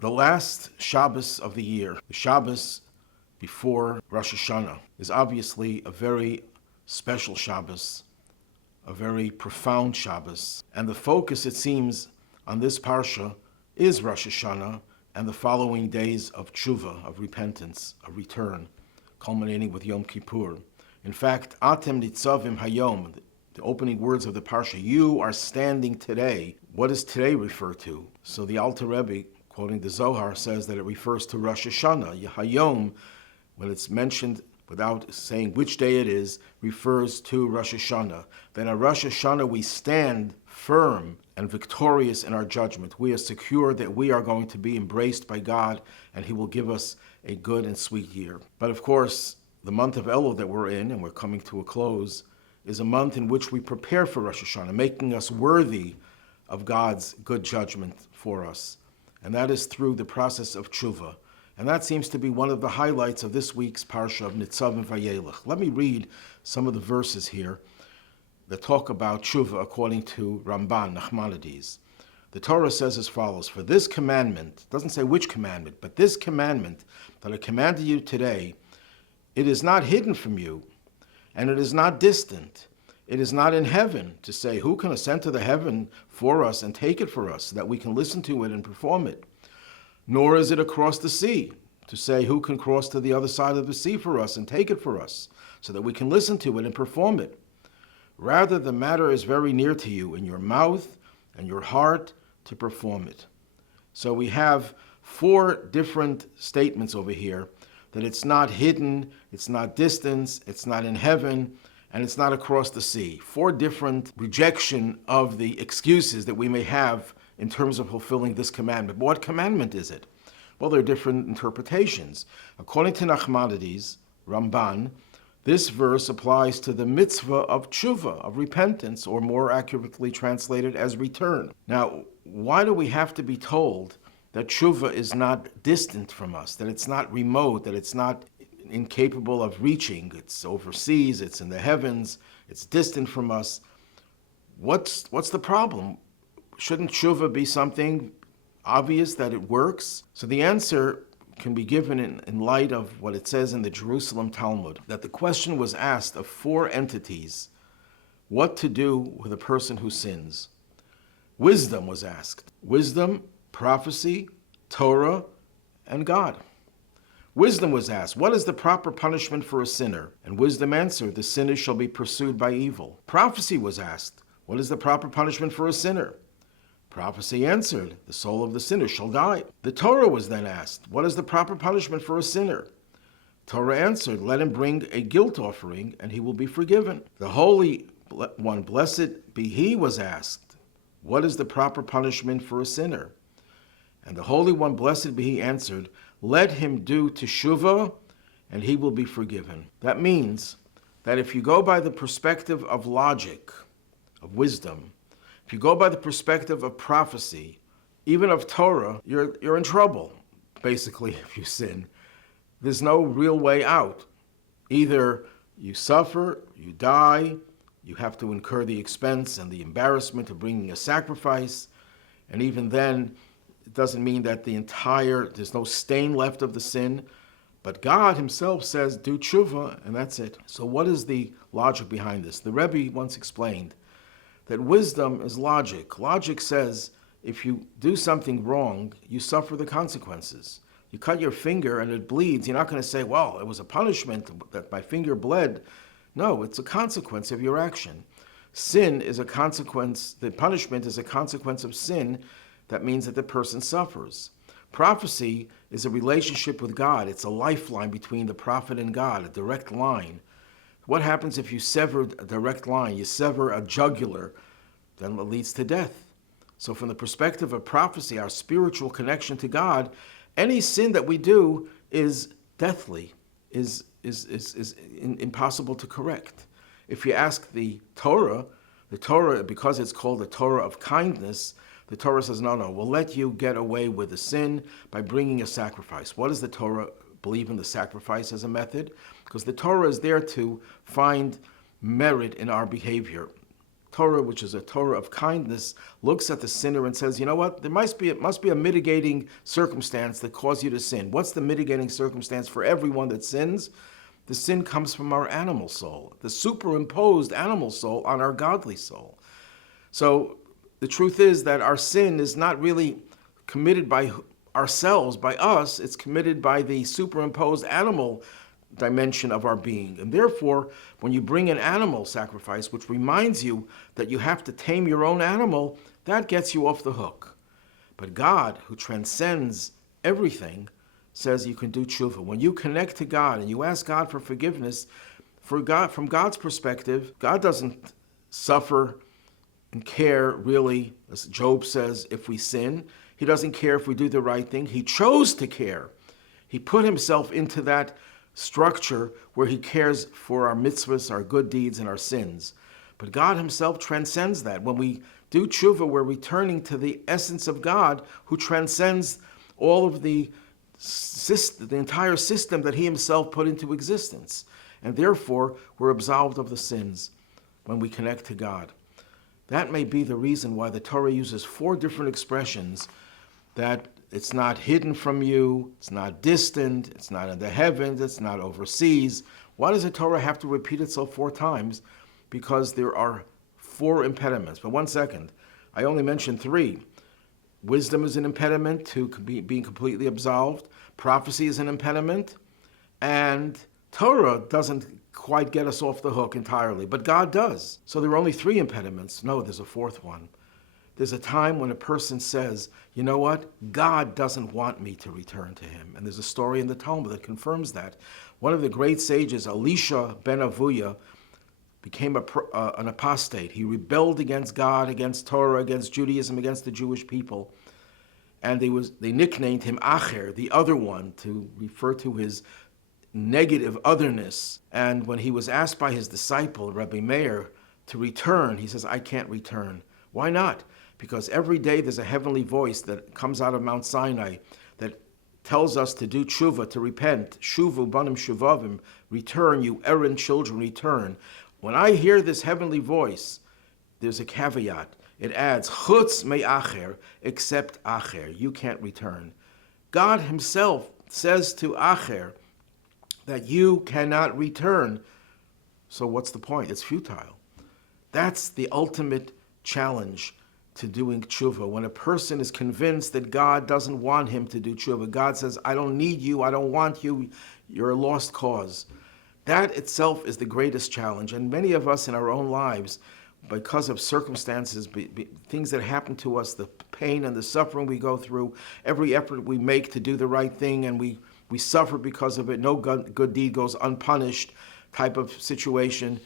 The last Shabbos of the year, the Shabbos before Rosh Hashanah, is obviously a very special Shabbos, a very profound Shabbos. And the focus, it seems, on this parsha is Rosh Hashanah and the following days of Teshuvah, of repentance, of return, culminating with Yom Kippur. In fact, Atem Nitzavim Hayom, the opening words of the parsha, you are standing today. What does today refer to? So the Alter Rebbe, quoting the Zohar, says that it refers to Rosh Hashanah. Hayom, when it's mentioned without saying which day it is, refers to Rosh Hashanah. Then on Rosh Hashanah we stand firm and victorious in our judgment. We are secure that we are going to be embraced by God and He will give us a good and sweet year. But of course, the month of Elul that we're in, and we're coming to a close, is a month in which we prepare for Rosh Hashanah, making us worthy of God's good judgment for us. And that is through the process of Teshuvah. And that seems to be one of the highlights of this week's parsha of Nitzavim Vayelech. Let me read some of the verses here that talk about Teshuvah according to Ramban, Nachmanides. The Torah says as follows, for this commandment, it doesn't say which commandment, but this commandment that I commanded you today, it is not hidden from you, and it is not distant. It is not in heaven to say, who can ascend to the heaven for us and take it for us, so that we can listen to it and perform it? Nor is it across the sea to say, who can cross to the other side of the sea for us and take it for us, so that we can listen to it and perform it. Rather, the matter is very near to you, in your mouth and your heart, to perform it. So we have 4 different statements over here, that it's not hidden, it's not distant, it's not in heaven, and it's not across the sea. 4 different rejection of the excuses that we may have in terms of fulfilling this commandment. But what commandment is it? Well, there are different interpretations. According to Nachmanides, Ramban, this verse applies to the mitzvah of Teshuvah, of repentance, or more accurately translated as return. Now, why do we have to be told that Teshuvah is not distant from us, that it's not remote, that it's not incapable of reaching? It's overseas, it's in the heavens, it's distant from us. What's the problem? Shouldn't Teshuvah be something obvious that it works? So the answer can be given in light of what it says in the Jerusalem Talmud, that the question was asked of 4 entities, what to do with a person who sins. Wisdom was asked. Wisdom, prophecy, Torah, and God. Wisdom was asked, what is the proper punishment for a sinner? And wisdom answered, the sinner shall be pursued by evil. Prophecy was asked, what is the proper punishment for a sinner? Prophecy answered, the soul of the sinner shall die. The Torah was then asked, what is the proper punishment for a sinner? Torah answered, let him bring a guilt offering and he will be forgiven. The Holy One, blessed be He, was asked, what is the proper punishment for a sinner? And the Holy One, blessed be He, answered, let him do Teshuvah and he will be forgiven. That means that if you go by the perspective of logic, of wisdom, if you go by the perspective of prophecy, even of Torah, you're in trouble, basically, if you sin. There's no real way out. Either you suffer, you die, you have to incur the expense and the embarrassment of bringing a sacrifice, and even then, it doesn't mean that there's no stain left of the sin, but God Himself says, do Teshuvah, and that's it. So what is the logic behind this? The Rabbi once explained that wisdom is logic. Logic says if you do something wrong, you suffer the consequences. You cut your finger and it bleeds, you're not going to say, well, it was a punishment that my finger bled. No, it's a consequence of your action. Sin is a consequence, the punishment is a consequence of sin. That means that the person suffers. Prophecy is a relationship with God. It's a lifeline between the prophet and God, a direct line. What happens if you sever a direct line? You sever a jugular, then it leads to death. So from the perspective of prophecy, our spiritual connection to God, any sin that we do is deathly, is impossible to correct. If you ask the Torah, because it's called the Torah of kindness, the Torah says, no, we'll let you get away with the sin by bringing a sacrifice. What does the Torah believe in the sacrifice as a method? Because the Torah is there to find merit in our behavior. Torah, which is a Torah of kindness, looks at the sinner and says, you know what, there must be a mitigating circumstance that caused you to sin. What's the mitigating circumstance for everyone that sins? The sin comes from our animal soul, the superimposed animal soul on our godly soul. So the truth is that our sin is not really committed by ourselves, by us. It's committed by the superimposed animal dimension of our being. And therefore, when you bring an animal sacrifice, which reminds you that you have to tame your own animal, that gets you off the hook. But God, who transcends everything, says you can do teshuvah. When you connect to God and you ask God for forgiveness, from God's perspective, God doesn't suffer and care really, as Job says, if we sin. He doesn't care if we do the right thing. He chose to care. He put himself into that structure where he cares for our mitzvahs, our good deeds, and our sins. But God himself transcends that. When we do teshuvah, we're returning to the essence of God, who transcends all of the entire system that he himself put into existence. And therefore, we're absolved of the sins when we connect to God. That may be the reason why the Torah uses 4 different expressions, that it's not hidden from you, it's not distant, it's not in the heavens, it's not overseas. Why does the Torah have to repeat itself 4 times? Because there are 4 impediments. But 1 second, I only mentioned 3. Wisdom is an impediment to being completely absolved. Prophecy is an impediment. And Torah doesn't quite get us off the hook entirely, but God does. So there are only 3 impediments. No, there's a 4th one. There's a time when a person says, you know what? God doesn't want me to return to him. And there's a story in the Talmud that confirms that. One of the great sages, Elisha ben Avuya, became an apostate. He rebelled against God, against Torah, against Judaism, against the Jewish people. And they nicknamed him Acher, the other one, to refer to his negative otherness. And when he was asked by his disciple, Rabbi Meir, to return, he says, I can't return. Why not? Because every day there's a heavenly voice that comes out of Mount Sinai that tells us to do teshuvah, to repent. Shuvu banim shuvavim, return, you errant children, return. When I hear this heavenly voice, there's a caveat. It adds, chutz me'acher, except acher. You can't return. God himself says to acher that you cannot return. So what's the point? It's futile. That's the ultimate challenge to doing teshuvah. When a person is convinced that God doesn't want him to do teshuvah, God says, I don't need you, I don't want you, you're a lost cause. That itself is the greatest challenge. And many of us in our own lives, because of circumstances, things that happen to us, the pain and the suffering we go through, every effort we make to do the right thing, and we suffer because of it, no good deed goes unpunished type of situation.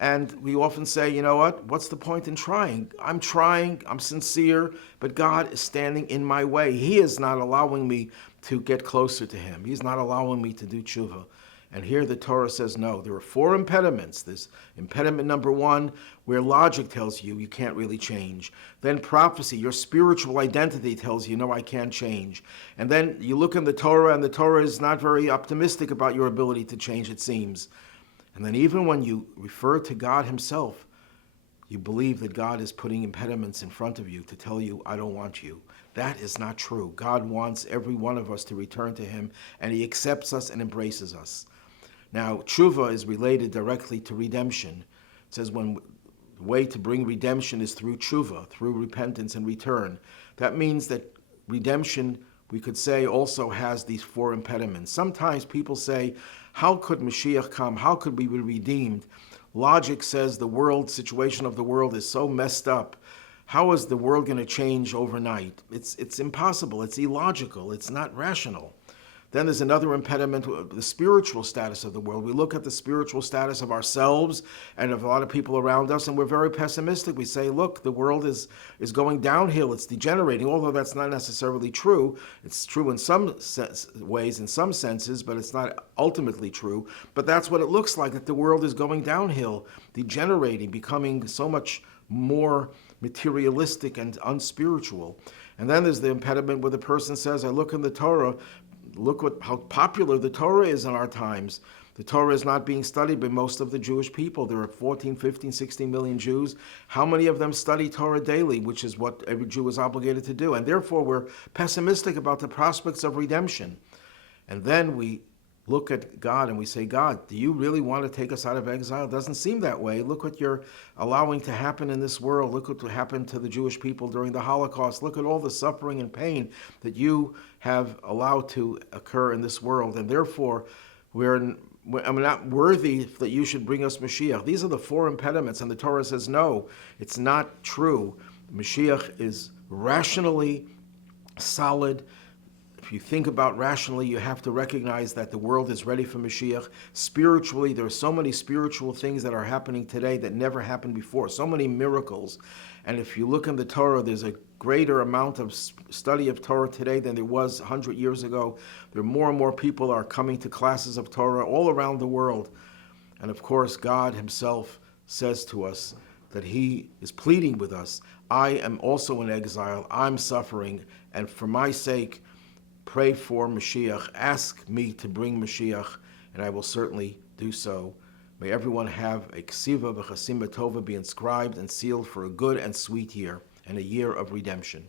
And we often say, you know what, what's the point in trying? I'm trying, I'm sincere, but God is standing in my way. He is not allowing me to get closer to him. He's not allowing me to do teshuvah. And here the Torah says, no, there are 4 impediments. There's impediment number 1, where logic tells you you can't really change. Then prophecy, your spiritual identity tells you, no, I can't change. And then you look in the Torah, and the Torah is not very optimistic about your ability to change, it seems. And then even when you refer to God himself, you believe that God is putting impediments in front of you to tell you, I don't want you. That is not true. God wants every one of us to return to him, and he accepts us and embraces us. Now, teshuvah is related directly to redemption. It says when the way to bring redemption is through teshuvah, through repentance and return. That means that redemption, we could say, also has these 4 impediments. Sometimes people say, how could Mashiach come? How could we be redeemed? Logic says the situation of the world is so messed up. How is the world going to change overnight? It's impossible. It's illogical. It's not rational. Then there's another impediment, the spiritual status of the world. We look at the spiritual status of ourselves and of a lot of people around us, and we're very pessimistic. We say, look, the world is going downhill. It's degenerating, although that's not necessarily true. It's true in some ways, in some senses, but it's not ultimately true. But that's what it looks like, that the world is going downhill, degenerating, becoming so much more materialistic and unspiritual. And then there's the impediment where the person says, I look in the Torah, look how popular the Torah is in our times. The Torah is not being studied by most of the Jewish people. There are 14, 15, 16 million Jews. How many of them study Torah daily, which is what every Jew is obligated to do? And therefore, we're pessimistic about the prospects of redemption. And then we look at God and we say, God, do you really want to take us out of exile? It doesn't seem that way. Look what you're allowing to happen in this world. Look what happened to the Jewish people during the Holocaust. Look at all the suffering and pain that you have allowed to occur in this world. And therefore, I'm not worthy that you should bring us Mashiach. These are the four impediments, and the Torah says, no, it's not true. Mashiach is rationally solid. If you think about rationally, you have to recognize that the world is ready for Mashiach. Spiritually, there are so many spiritual things that are happening today that never happened before, so many miracles. And if you look in the Torah, there's a greater amount of study of Torah today than there was 100 years ago. There are more and more people are coming to classes of Torah all around the world. And of course, God himself says to us that he is pleading with us. I am also in exile. I'm suffering. And for my sake, pray for Mashiach. Ask me to bring Mashiach, and I will certainly do so. May everyone have a ksiva v'chasima tova, be inscribed and sealed for a good and sweet year, and a year of redemption.